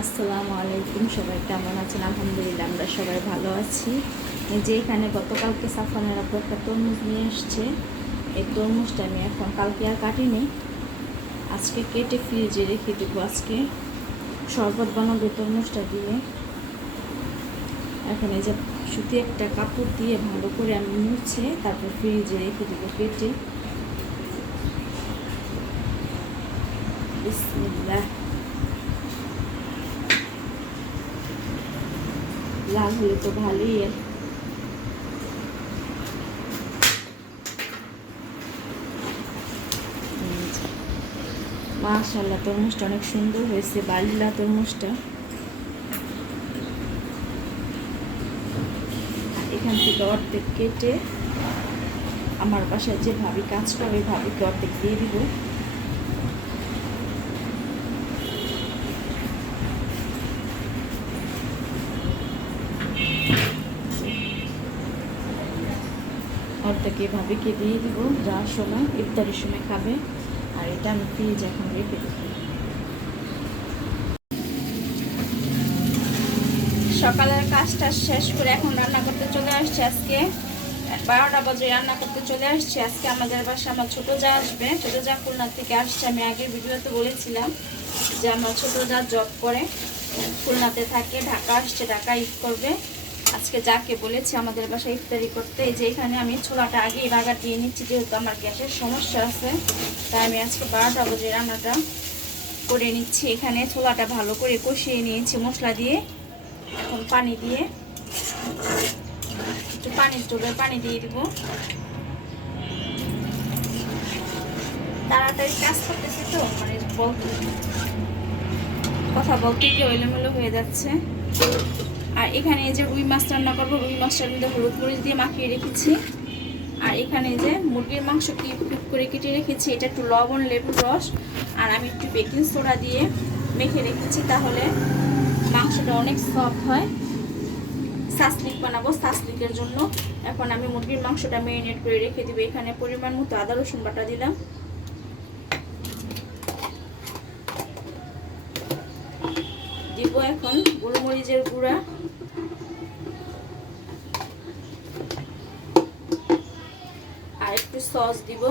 আসসালামু আলাইকুম, সবাই কেমন আছেন? আলহামদুলিল্লাহ আমরা সবাই ভালো আছি। এই যে এখানে গতকালকে সাফানের আপু একটা তরমুজ নিয়ে এসছে। এই তরমুজটা আমি এখন কালকে আর কাটিনি, আজকে কেটে ফ্রিজে রেখে দেবো। আজকে শরবত বানাবো তরমুজটা দিয়ে। এখানে যে সুতি একটা কাপড় দিয়ে ভালো করে আমি মুছে তারপর ফ্রিজে রেখে দেবো কেটে। বিসমিল্লাহ। লাল হলে তো ভালোই। মাশাআল্লাহ, তরমুজটা অনেক সুন্দর হয়েছে, বালিলা তরমুজটা। এখান থেকে অর্ধেক কেটে আমার বাসায় যে ভাবি কাজ করে ভাবিকে অর্ধেক দিয়ে দিব। অর্ধেক ভাবিকে দিয়ে দিব, যাওয়ার সময় ইফতারের সময় খাবে। আর এটা আমি ফ্রিজ এখন রেখে দেব। সকালের কাজটা শেষ করে এখন রান্না করতে চলে আসছি। আজকে 12টা বাজে রান্না করতে চলে আসছি। আজকে আমাদের বাসায় আমার ছোটো যা আসবে। ছোটো যা খুলনা থেকে আসছে। আমি আগের ভিডিওতে বলেছিলাম যে আমার ছোটো যা জব করে, খুলনাতে থাকে, ঢাকা আসছে, ঢাকা ঈদ করবে। আজকে যাকে বলেছি আমাদের বাসায় ইফতারি করতে, এই যে এখানে আমি ছোলাটা আগেই বাগার দিয়ে নিচ্ছি, যেহেতু আমার গ্যাসের সমস্যা আছে। তাই আমি আজকে 12টা বাজে রান্নাটা করে নিচ্ছি। এখানে ছোলাটা ভালো করে কষিয়ে নিয়েছি মশলা দিয়ে। এখন পানি দিয়ে একটু স্টোভের পানি দিয়ে দিব। তাড়াতাড়ি কাজ করতেছি তো, মানে কথা বলতে গিয়ে এলোমেলো হয়ে যাচ্ছে। আর এখানে এই যে রুই মাছ রান্না করবো, রুই মাছটার মধ্যে হলুদ মরিচ দিয়ে মাখিয়ে রেখেছি। আর এখানে যে মুরগির মাংস কিউব করে কেটে রেখেছি, এটা একটু লবণ, লেবুর রস আর আমি একটু বেকিং সোডা দিয়ে মেখে রেখেছি, তাহলে মাংসটা অনেক সফট হয়। সাসলিক বানাবো, সাসলিকের জন্য। এখন আমি মুরগির মাংসটা ম্যারিনেট করে রেখে দিব। এখানে পরিমাণ মতো আদা রসুন বাটা দিলাম, দিব এখন গোলমরিচের গুঁড়া, আর একটু সস দিব।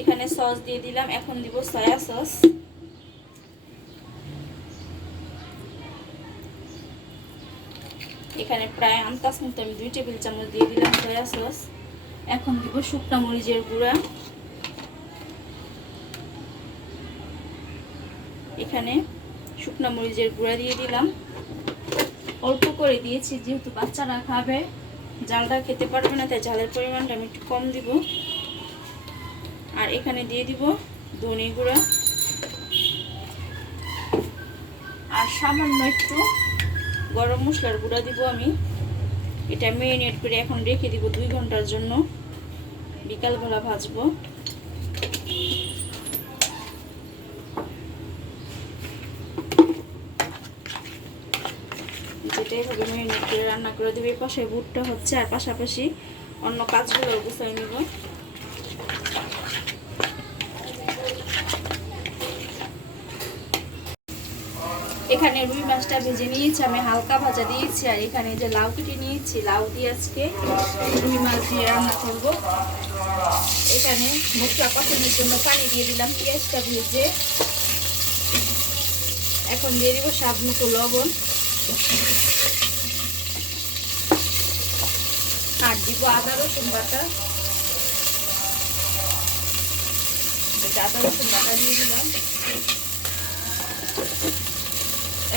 এখানে সস দিয়ে দিলাম। এখন দিব সয়া সস। এখানে প্রায় আন্দাজ মতো আমি 2 টেবিল চামচ দিয়ে দিলাম সয়া সস। এখন দিব শুকনা মরিচের গুঁড়া। এখানে শুকনা মরিচের গুঁড়া দিয়ে দিলাম, অল্প করে দিয়েছি যেহেতু বাচ্চারা খাবে, ঝালটা খেতে পারবে না, তাই ঝালের পরিমাণটা আমি একটু কম দিব। আর এখানে দিয়ে দিব ধনে গুঁড়া আর সামান্য একটু গরম মশলার গুঁড়া দিব আমি। এটা ম্যারিনেট করে এখন রেখে দিব 2 ঘন্টার জন্য, বিকালবেলা ভাজবো। যেটা এভাবে ম্যারিনেট করে রান্না করে দেবে। এই পাশে বুটটা হচ্ছে, আর পাশাপাশি অন্য কাজগুলো গুছিয়ে নেব। এখানে রুই মাছটা ভেজে নিয়েছি, আমি হালকা ভাজা দিয়েছি। আর এখানে যে লাউ কেটে নিয়েছি, লাউ দিয়ে আজকে রুই মাছ দিয়ে রান্না করবো। এখানে মশলা কষানোর জন্য পানি দিয়ে দিলাম, পেঁয়াজটা ভেজে। এখন দিয়ে দিব স্বাদ মতো লবণ, আর দিব আদা রসুন বাটা। আদা রসুন বাটা দিয়ে দিলাম।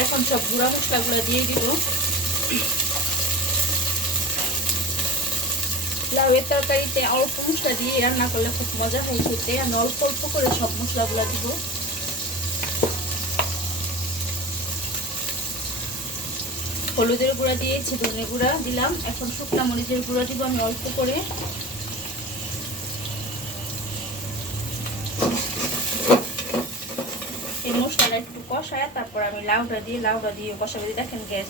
এখন সব গুঁড়া মশলাগুলো দিয়ে দিব। লাউয়ের তরকারিতে অল্প মশলা দিয়ে রান্না করলে খুব মজা হয় খেতে। আমি অল্প অল্প করে সব মশলাগুলো দিব। হলুদের গুঁড়া দিয়েছি, ধনে গুঁড়া দিলাম। এখন শুকনা মরিচের গুঁড়া দিব আমি অল্প করে। এই মশলাটা একটু কষায় তারপর আমি লাউটা দিয়ে কষাবো। দেখেন গ্যাস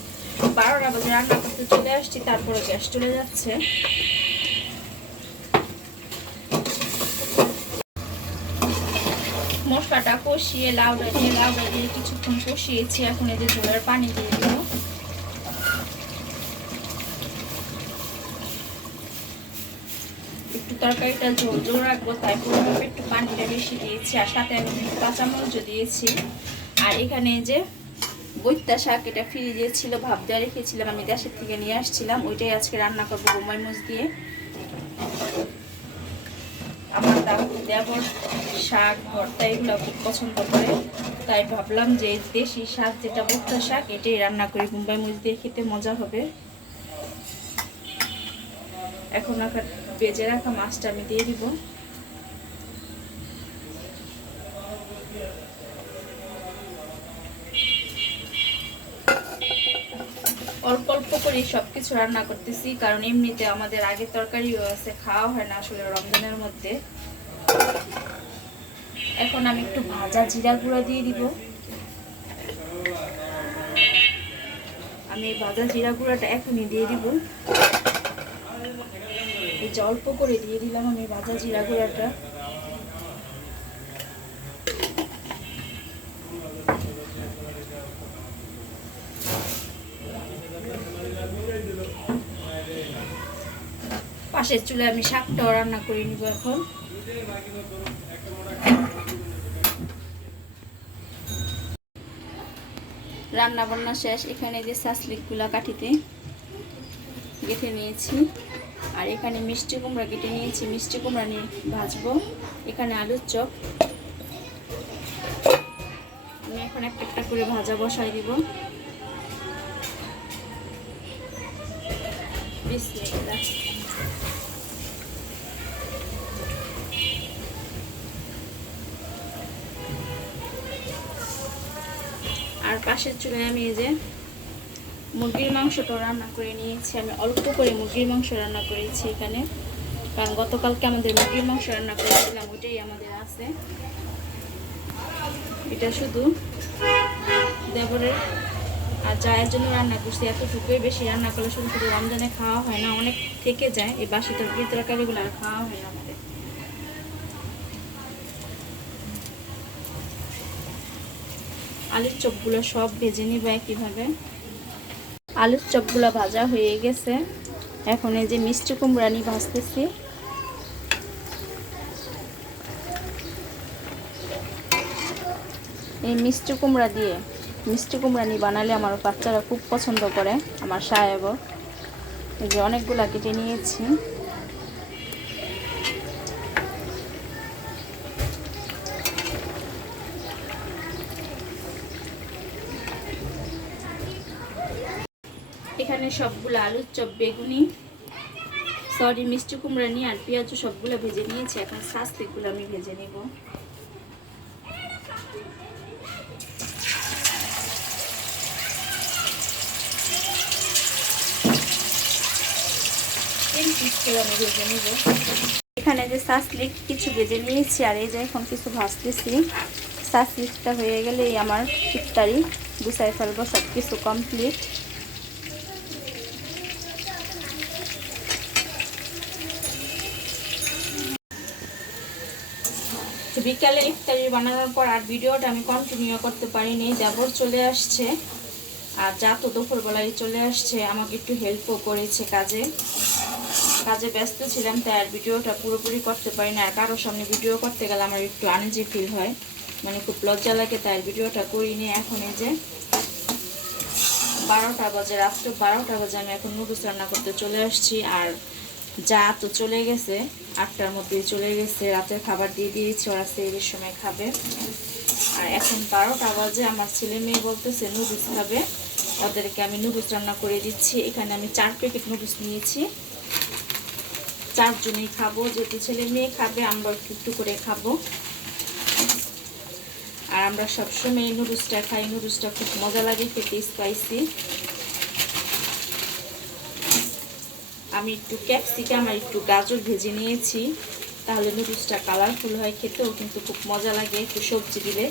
12টা বাজে রান্না করতে চলে আসছি, তারপরে গ্যাস চলে যাচ্ছে। মশলাটা কষিয়ে লাউডা দিয়ে কিছুক্ষণ কষিয়েছি। এখন এই যে ঝোলের পানি দিয়ে দিব। একটু তরকারিটা ঝোল ঝোল রাখবো, তাই পুরোভাবে একটু পানিটা বেশি দিয়েছি। আর সাথে আমি কাঁচামরিচও দিয়েছি। আর এখানে যে বৈত্যা শাক, এটা ফ্রিজে ছিল, ভাপ দেওয়া রেখেছিলাম, আমি দেশের থেকে নিয়ে আসছিলাম। ওইটাই আজকে রান্না করবো বোম্বাই মরিচ দিয়ে। আমার দেবর শাক ভর্তা এগুলো খুব পছন্দ করে, তাই ভাবলাম যে দেশি শাক যেটা বৈত্যা শাক, এটাই রান্না করি, বোম্বাই মরিচ দিয়ে খেতে মজা হবে। এখন ভেজে রাখা মাছটা আমি দিয়ে দিব। অল্প অল্প করে সবকিছু রান্না করতেছি, কারণ এমনিতে আমাদের আগে তরকারিও আছে, খাওয়া হয় না আসলে রমজানের মধ্যে। এখন আমি একটু ভাজা জিরা গুঁড়া দিয়ে দিব। আমি এই ভাজা জিরা গুঁড়াটা এখনই দিয়ে দিব। এই যে অল্প করে দিয়ে দিলাম আমি ভাজা জিরা গুঁড়াটা। পাশের চুলায় আমি শাকটাও রান্না করে নিব। এখন রান্না বান্না শেষ। এখানে যে সাসলিকগুলা কাঠিতে গেঁথে নিয়েছি, আর এখানে মিষ্টি কুমড়া কেটে নিয়েছি, মিষ্টি কুমড়া নিয়ে ভাজবো। এখানে আলুর চপ, আমি এখন একটা একটা করে ভাজা বসাই দিব। বিসমিল্লাহ। আর পাশের চুলায় আমি এই যে মুরগির মাংসটা রান্না করে নিয়েছি। আমি অল্প করে মুরগির মাংস রান্না করেছি এখানে, কারণ গতকালকে আমাদের মুরগির মাংস রান্না করেছিলাম, ওইটাই আমাদের আছে। এটা শুধু দেবরের আর জায়ের জন্য রান্না করছি। এতটুকুই, বেশি রান্না করলে শুধু শুধু রমজানে খাওয়া হয় না, অনেক থেকে যায়। এই বাসি তরকারিগুলো আর খাওয়া হয় না আমাদের। আলুর চপগুলো সব ভেজে নিব একইভাবে। আলুর চপগুলো ভাজা হয়ে গেছে। এখন এই যে মিষ্টি কুমড়া নিয়ে ভাজতেছি। এই মিষ্টি কুমড়া নিয়ে বানালে আমার বাচ্চারা খুব পছন্দ করে, আমার সাহেবও। এই যে অনেকগুলা কেটে নিয়েছি। এখানে সবগুলো আলুর চপ, বেগুনি, মিষ্টি কুমড়া নিয়ে আর পেঁয়াজও সবগুলো ভেজে নিয়েছি। এখন সাসলিকগুলো আমি ভেজে নিব। এখানে যে সাসলিক কিছু ভেজে নিয়েছি, আর এই যে এখন কিছু ভাজতেছি। সাসলিকটা হয়ে গেলেই আমার ইফতারি গুছাই ফেলবো, সব কিছু কমপ্লিট। বিকালে ইফতারি বানানোর পর আর ভিডিওটা আমি কন্টিনিউ করতে পারিনি। দেবর চলে আসছে, আর যা তো দুপুরবেলায় চলে আসছে, আমাকে একটু হেল্পও করেছে কাজে ব্যস্ত ছিলাম, তাই আর ভিডিওটা পুরোপুরি করতে পারি না। আর কারোর সামনে ভিডিও করতে গেলে আমার একটু আনইজি ফিল হয়, মানে খুব লজ্জা লাগে, তাই ভিডিওটা করিনি। এখন এই যে 12টা বাজে, রাত্র 12টা বাজে, আমি এখন নুডলস রান্না করতে চলে আসছি। আর যা তো চলে গেছে, 8টার মধ্যেই চলে গেছে, রাতের খাবার দিয়ে দিয়েছি, ওরা সেরের সময় খাবে। আর এখন 12টা বাজে, আমার ছেলে মেয়ে বলতেছে নুডলস খাবে, ওদেরকে আমি নুডলস রান্না করে দিচ্ছি। এখানে আমি 4 প্যাকেট নুডলস নিয়েছি, 4 জনেই খাবো, যেহেতু ছেলে মেয়ে খাবে, আমরা একটু করে খাবো। আর আমরা সবসময় এই নুডলসটা খাই, নুডলসটা খুব মজা লাগে খেতে, স্পাইসি। আমি একটু ক্যাপসিকাম আর একটু গাজর ভেজে নিয়েছি, তাহলে নুডলসটা কালারফুল হয়, খেতেও কিন্তু খুব মজা লাগে একটু সবজি দিলে।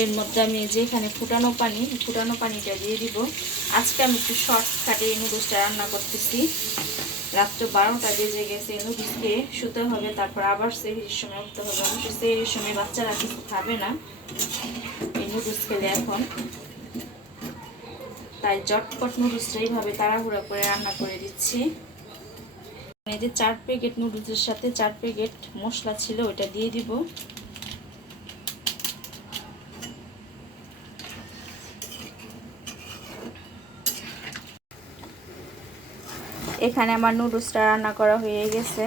এর মধ্যে আমি যে এখানে ফুটানো পানিটা দিয়ে দিব। আজকে আমি একটু শর্টকাটে এই নুডলসটা রান্না করতেছি। রাত্র 12টা বেজে গেছে, নুডলসকে শুতে হবে, তারপর আবার সেহরির সময় উঠতে হবে। অবশ্যই সেহরির সময় বাচ্চারা কিছু খাবে না এই নুডলস খেলে এখন, তাই চটপট নুডলসটা এইভাবে তাড়াহুড়া করে রান্না করে দিচ্ছি। এই যে 4 প্যাকেট নুডলসের সাথে 4 প্যাকেট মশলা ছিল, ওইটা দিয়ে দিব। এখানে আমার নুডলসটা রান্না করা হয়ে গেছে।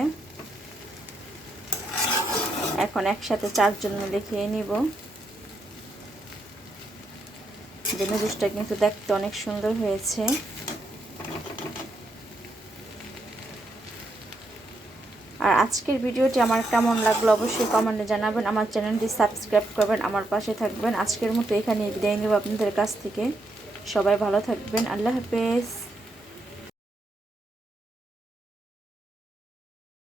এখন একসাথে 4 জন মিলে খেয়ে নিব। যে নুডলসটা কিন্তু দেখতে অনেক সুন্দর হয়েছে। আর আজকের ভিডিওটি আমার কেমন লাগলো অবশ্যই কমেন্টে জানাবেন। আমার চ্যানেলটি সাবস্ক্রাইব করবেন, আমার পাশে থাকবেন। আজকের মতো এখানে বিদায় নেব আপনাদের কাছ থেকে। সবাই ভালো থাকবেন। আল্লাহ হাফেজ।